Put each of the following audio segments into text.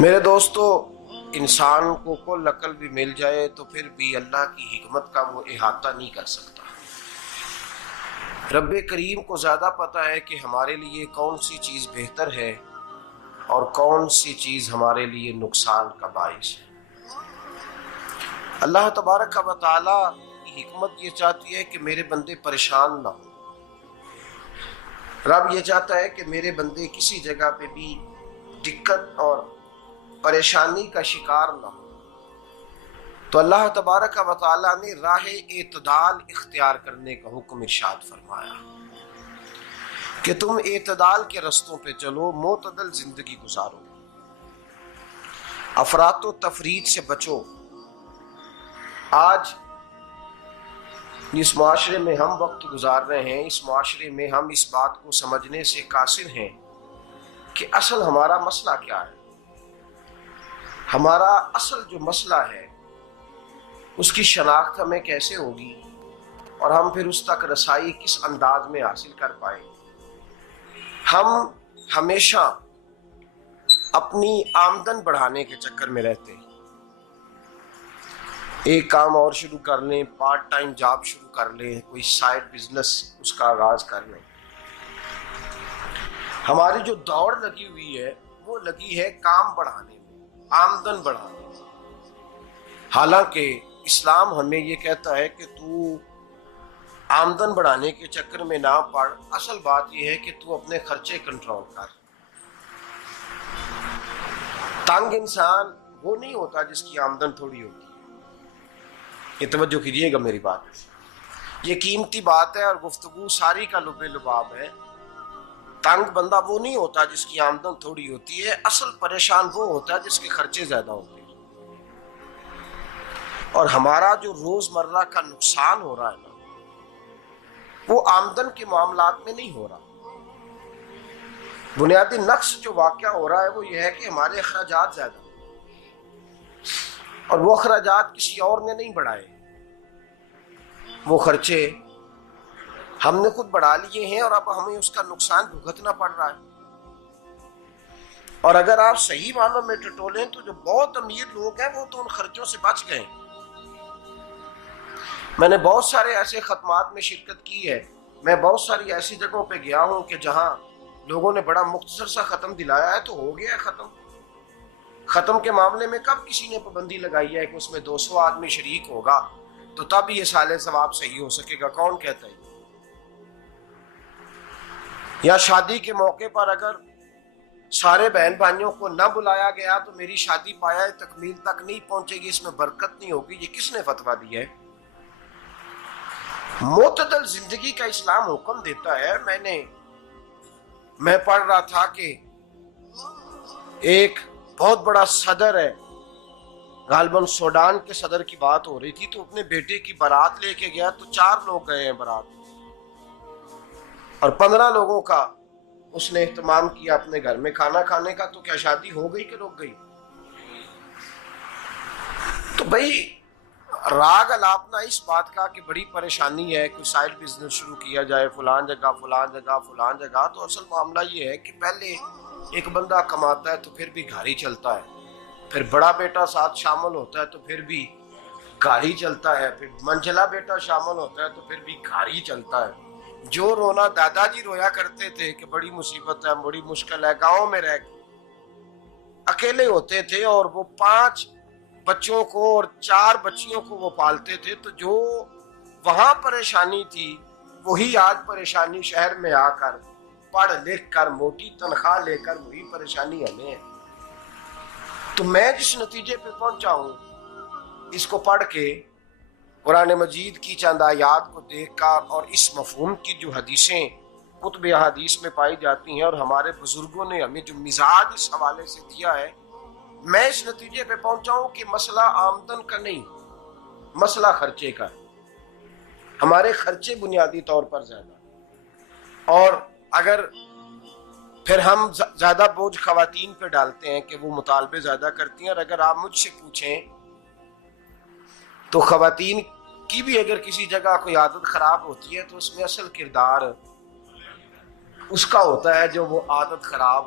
मेरे दोस्तों, इंसान को कुल अकल भी मिल जाए तो फिर भी अल्लाह की हिकमत का वो इहाता नहीं कर सकता। रब्बे करीम को ज़्यादा पता है कि हमारे लिए कौन सी चीज़ बेहतर है और कौन सी चीज़ हमारे लिए नुकसान का बाइस है। अल्लाह तबारक व तआला की हिकमत ये चाहती है कि मेरे बंदे परेशान ना हो। रब ये चाहता है कि मेरे बंदे किसी जगह पे भी दिक्कत और परेशानी का शिकार ना हो। तो अल्लाह तबारक व तआला ने राह एतदाल इख्तियार करने का हुक्म इरशाद फरमाया कि तुम एतदाल के रस्तों पे चलो, मोतदल जिंदगी गुजारो, अफरातो तफरीद से बचो। आज जिस माशरे में हम वक्त गुजार रहे हैं, इस माशरे में हम इस बात को समझने से कासिर हैं कि असल हमारा मसला क्या है। हमारा असल जो मसला है उसकी शनाख्त हमें कैसे होगी और हम फिर उस तक रसाई किस अंदाज में हासिल कर पाए। हम हमेशा अपनी आमदन बढ़ाने के चक्कर में रहते हैं। एक काम और शुरू कर लें, पार्ट टाइम जॉब शुरू कर लें, कोई साइड बिजनेस उसका आगाज कर लें। हमारी जो दौड़ लगी हुई है वो लगी है काम बढ़ाने में, आमदन बढ़ाने में। हालांकि इस्लाम हमें ये कहता है कि तू आमदन बढ़ाने के चक्कर में ना पड़। असल बात यह है कि तू अपने खर्चे कंट्रोल कर। तंग इंसान वो नहीं होता जिसकी आमदन थोड़ी होती है। ये तवज्जो कीजिएगा मेरी बात, ये कीमती बात है और गुफ्तगू सारी का लुबे लुबाब है। तंग बंदा वो नहीं होता जिसकी आमदन थोड़ी होती है। असल परेशान वो होता है जिसके खर्चे ज्यादा होते हैं। और हमारा जो रोजमर्रा का नुकसान हो रहा है ना, वो आमदन के मामलात में नहीं हो रहा। बुनियादी नक्श जो वाक़या हो रहा है वो ये है कि हमारे अखराजात ज्यादा, और वो अखराजात किसी और ने नहीं बढ़ाए। वो खर्चे हमने खुद बढ़ा लिए हैं और अब हमें उसका नुकसान भुगतना पड़ रहा है। और अगर आप सही मानों में टटोलें तो जो बहुत अमीर लोग हैं वो तो उन खर्चों से बच गए। मैंने बहुत सारे ऐसे खत्मात में शिरकत की है। मैं बहुत सारी ऐसी जगहों पे गया हूं कि जहां लोगों ने बड़ा मुख्तसर सा खत्म दिलाया है तो हो गया है खत्म। खत्म के मामले में कब किसी ने पाबंदी लगाई है कि उसमें 200 आदमी शरीक होगा तो तब ये साले सवाब सही हो सकेगा? कौन कहता है? या शादी के मौके पर अगर सारे बहन भाइयों को न बुलाया गया तो मेरी शादी पाया तकमील तक नहीं पहुंचेगी, इसमें बरकत नहीं होगी। ये किसने फतवा दिया है? मोतदल जिंदगी का इस्लाम हुक्म देता है। मैं पढ़ रहा था कि एक बहुत बड़ा सदर है, गालबन सूडान के सदर की बात हो रही थी, तो अपने बेटे की बारात लेके गया तो 4 लोग गए हैं बारात, और 15 लोगों का उसने एहतमाम किया अपने घर में खाना खाने का। तो क्या शादी हो गई कि रुक गई? तो भाई राग अलापना इस बात का कि बड़ी परेशानी है, कोई साइड बिजनेस शुरू किया जाए फलान जगह फलान जगह फलान जगह। तो असल मामला ये है कि पहले एक बंदा कमाता है तो फिर भी घर ही चलता है, फिर बड़ा बेटा साथ शामिल होता है तो फिर भी घर ही चलता है, फिर मंझला बेटा शामिल होता है तो फिर भी घर ही चलता है। जो रोना दादाजी रोया करते थे कि बड़ी मुसीबत है, बड़ी मुश्किल है, गाँव में रह अकेले होते थे और वो 5 बच्चों को और 4 बच्चियों को वो पालते थे, तो जो वहां परेशानी थी वही आज परेशानी शहर में आकर पढ़ लिख कर मोटी तनख्वाह लेकर वही परेशानी हमें है। तो मैं जिस नतीजे पे पहुंचा हूं इसको पढ़ के, कुरान मजीद की चंद आयात को देखकर और इस मफहूम की जो हदीसें कुतुब हदीस में पाई जाती हैं और हमारे बुजुर्गों ने हमें जो मिजाज इस हवाले से दिया है, मैं इस नतीजे पे पहुंचा हूं कि मसला आमदन का नहीं, मसला खर्चे का है। हमारे खर्चे बुनियादी तौर पर ज्यादा, और अगर फिर हम ज्यादा बोझ खवातीन पे डालते हैं कि वो मुतालबे ज्यादा करती हैं। और अगर आप मुझसे पूछें तो खवातीन की भी अगर किसी जगह कोई आदत खराब होती है तो उसमें असल किरदार उसका होता है जो वो आदत खराब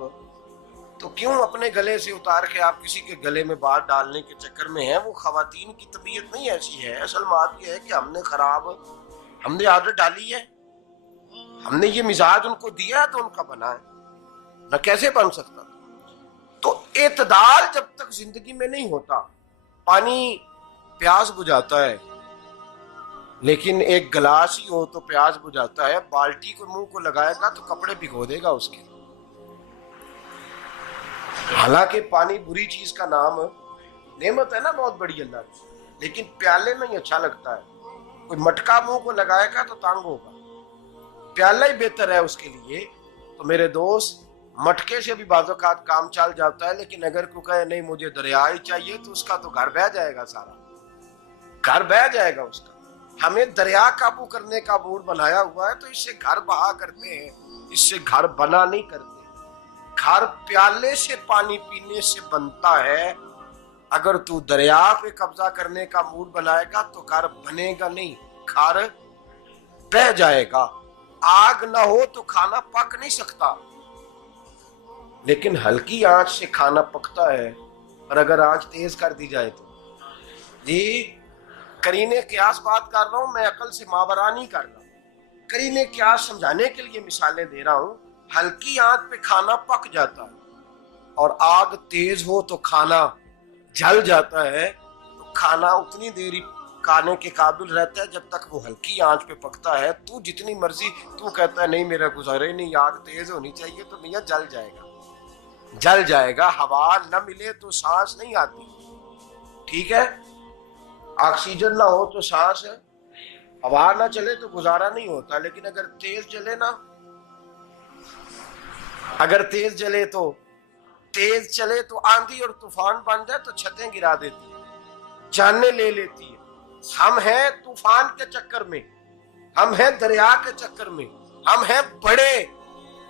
तो क्यों अपने गले से उतार के आप किसी के गले में बात डालने के चक्कर में है? वो खवातीन की तबीयत नहीं ऐसी है। असल बात यह है कि हमने आदत डाली है, हमने ये मिजाज उनको दिया तो उनका बना है, न कैसे बन सकता। तो एतदाल जब तक जिंदगी में नहीं होता, पानी प्यास बुझाता है, लेकिन एक गिलास ही हो तो प्यास बुझाता है। बाल्टी को मुंह को लगाएगा तो कपड़े भिगो देगा उसके। हालांकि पानी बुरी चीज का नाम नेमत है ना, बहुत बड़ी अल्लाह की, लेकिन प्याले में ही अच्छा लगता है। कोई मटका मुंह को लगाएगा तो तंग होगा, प्याला ही बेहतर है उसके लिए। तो मेरे दोस्त, मटके से भी बाज़-औक़ात काम चल जाता है, लेकिन अगर कोई कहे नहीं मुझे दरिया ही चाहिए तो उसका तो घर बह जाएगा, सारा घर बह जाएगा उसका। हमें दरिया काबू करने का मूड बनाया हुआ है तो इससे घर बहा करते हैं, इससे घर बना नहीं करते। घर प्याले से पानी पीने से बनता है। अगर तू दरिया पे कब्जा करने का मूड बनाएगा तो घर बनेगा नहीं, घर बह जाएगा। आग ना हो तो खाना पक नहीं सकता, लेकिन हल्की आंच से खाना पकता है। और अगर आंच तेज कर दी जाए तो जी, करीने क्यास बात कर रहा हूं मैं, अकल से मावरा नहीं कर रहा। करीने क्यास समझाने के लिए मिसालें दे रहा हूं। हल्की आंच पे खाना पक जाता है और आग तेज हो तो खाना जल जाता है। तो खाना उतनी देर ही खाने के काबिल रहता है जब तक वो हल्की आंच पे पकता है। तू जितनी मर्जी तू कहता है नहीं मेरा गुजारे नहीं, आग तेज होनी चाहिए, तो मियां जल जाएगा, जल जाएगा। हवा न मिले तो सांस नहीं आती, ठीक है? ऑक्सीजन ना हो तो सांस है, हवा ना चले तो गुजारा नहीं होता। लेकिन अगर तेज जले ना, अगर तेज जले तो तेज चले तो आंधी और तूफान बन जाए तो छतें गिरा देती है, जाने ले लेती है। हम हैं तूफान के चक्कर में, हम हैं दरिया के चक्कर में, हम हैं बड़े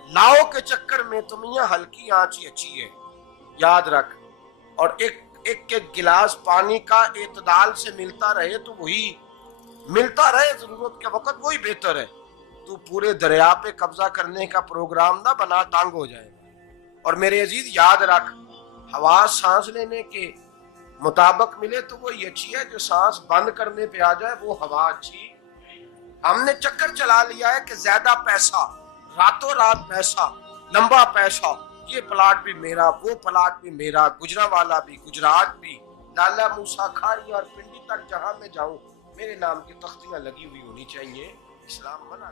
नाव के चक्कर में। तो मियां हल्की आंच ही अच्छी है, याद रख। और एक गिलास पानी का एतदाल से मिलता रहे तो वही मिलता रहे, जरूरत के वक्त वही बेहतर है। तू पूरे दरिया पे कब्जा करने का प्रोग्राम ना बना, तंग हो जाएगा। और मेरे अजीज याद रख, हवा सांस लेने के मुताबिक मिले तो वो ये अच्छी है, जो सांस बंद करने पे आ जाए वो हवा अच्छी। हमने चक्कर चला लिया है कि ज्यादा पैसा, रातों रात पैसा, लंबा पैसा, ये प्लाट भी मेरा, वो प्लाट भी मेरा, गुजरांवाला भी, गुजरात भी, लाला मूसा खाड़ी और पिंडी तक जहां मैं जाऊं मेरे नाम की तख्तियां लगी हुई होनी चाहिए। इस्लाम मना